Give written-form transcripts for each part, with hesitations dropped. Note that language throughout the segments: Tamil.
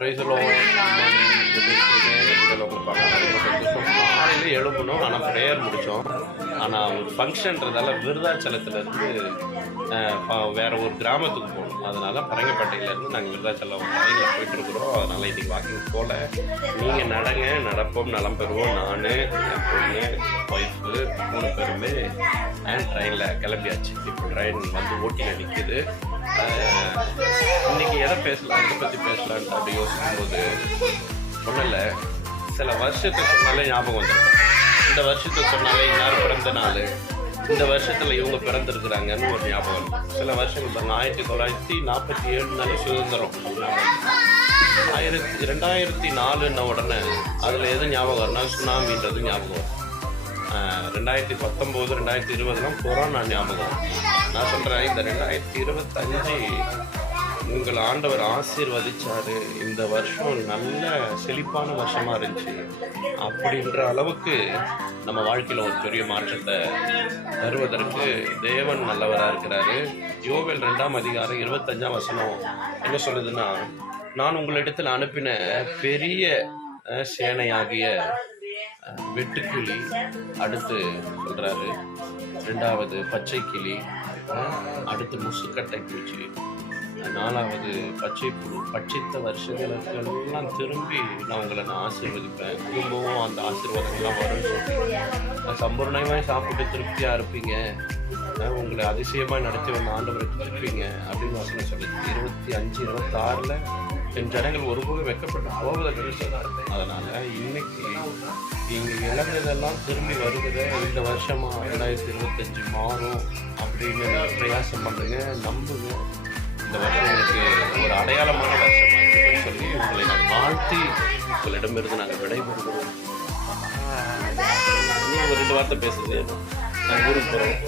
பிரைஸ் காலையில் எழுப்பணும். ஆனால் ப்ரேயர் முடித்தோம். ஆனால் ஒரு ஃபங்க்ஷன்றதால விருதாச்சலத்துலேருந்து வேறு ஒரு கிராமத்துக்கு போகணும். அதனால் பரங்கப்பேட்டையிலேருந்து நாங்கள் விருதாச்சலம் ட்ரெயினில் போயிட்டுருக்குறோம். அதனால் இன்றைக்கி வாக்கிங் போகல. நீங்கள் நடங்க, நடப்போம், நலம் பெறுவோம். நான், என் பொண்ணு, ஒய்ஃபு 3 பேருமே ட்ரெயினில் கிளம்பியாச்சு. இப்போ ட்ரெயின் வந்து ஓட்டியில் நிற்கிது. இன்றைக்கி எதை பேசலாம், எதை பற்றி பேசலான்ட்டு அப்படி யோசிக்கும்போது ஒன்றும் இல்லை, சில வருஷத்தை சொன்னாலே ஞாபகம் வந்துடும். இந்த வருஷத்தை சொன்னாலே இன்னார் பிறந்த நாள், இந்த வருஷத்தில் இவங்க பிறந்திருக்கிறாங்கன்னு ஒரு ஞாபகம் இருக்கும். சில வருஷங்கள் பாருங்க, 1947 சுதந்திரம், 2004 உடனே அதில் எது ஞாபகம் வரும்னா சுனாமின்றது ஞாபகம் வரும். 2019, 2020 கொரோனா ஞாபகம். நான் சொல்கிறேன், இந்த 2025 உங்கள் ஆண்டவர் ஆசீர்வதிச்சாரு. இந்த வருஷம் நல்ல செழிப்பான வருஷமாக இருந்துச்சு அப்படின்ற அளவுக்கு நம்ம வாழ்க்கையில் ஒரு பெரிய மாற்றத்தை தருவதற்கு தேவன் நல்லவராக இருக்கிறாரு. யோவேல் 2ஆம் அதிகாரம் 25ஆம் வசனம் என்ன சொல்லுதுன்னா, நான் உங்களிடத்தில் அனுப்பின பெரிய சேனையாகிய வெட்டுக்கிளி, அடுத்து சொல்கிறாரு 2வது பச்சை கிளி, அடுத்து முசுக்கட்டை பூச்சி, 4வது பச்சை புழு, பட்சித்த வருஷங்களுக்கெல்லாம் திரும்பி நான் உங்களை ஆசீர்வதிப்பேன். திரும்பவும் அந்த ஆசீர்வாதங்கள்லாம் வரும். சம்பூர்ணமாக சாப்பிட்டு திருப்தியாக இருப்பீங்க, உங்களை அதிசயமாக நடத்தி வந்த ஆண்டவருக்கு இருப்பீங்க அப்படின்னு வசனம் சொல்லி 25, 26 என் ஜனங்கள் ஒருபோதும் வெட்கப்பட்டு போவதற்கு சொன்னார். அதனால் இன்னைக்கு நீங்கள் இழந்ததெல்லாம் திரும்பி வருகிற இந்த வருஷமாக 2025 மாறும் அப்படின்னு பிரயாசம் பண்ணுங்க, நம்புங்க. இந்த வருஷம் உங்களுக்கு ஒரு அடையாளமான வருஷமாக சொல்லி உங்களை நான் வாழ்த்தி உங்களிடமிருந்து நாங்கள் விடைபெறுகிறோம். இன்னும் ஒரு 2 வார்த்தை பேசுறது, நாங்கள் ஊருக்கு போகிறோம்.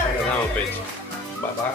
அவ்வளோதான் பேச்சு. பாபா.